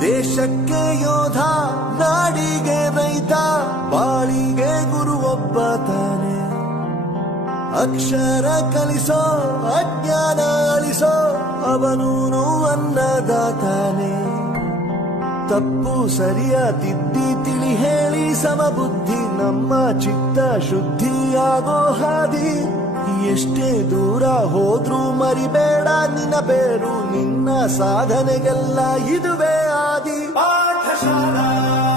ದೇಶಕ್ಕೆ ಯೋಧ, ನಾಡಿಗೆ ರೈತ, ಬಾಳಿಗೆ ಗುರು ಒಬ್ಬ ತಾನೆ. ಅಕ್ಷರ ಕಲಿಸೋ, ಅಜ್ಞಾನ ಅಳಿಸೋ, ಅವನೂನು ಅನ್ನದಾತಾನೆ. ತಪ್ಪು ಸರಿಯ ತಿದ್ದಿ ತಿಳಿ ಹೇಳಿ ಸಮಬುದ್ಧಿ, ನಮ್ಮ ಚಿತ್ತ ಶುದ್ಧಿಯಾಗೋ ಹಾದಿ. ಎಷ್ಟೇ ದೂರ ಹೋದ್ರೂ ಮರಿಬೇಡ ನಿನ್ನ ಬೇರು, ನಿನ್ನ ಸಾಧನೆಗೆಲ್ಲ ಇದುವೇ ಆದಿ. ಪಾಠಶಾಲಾ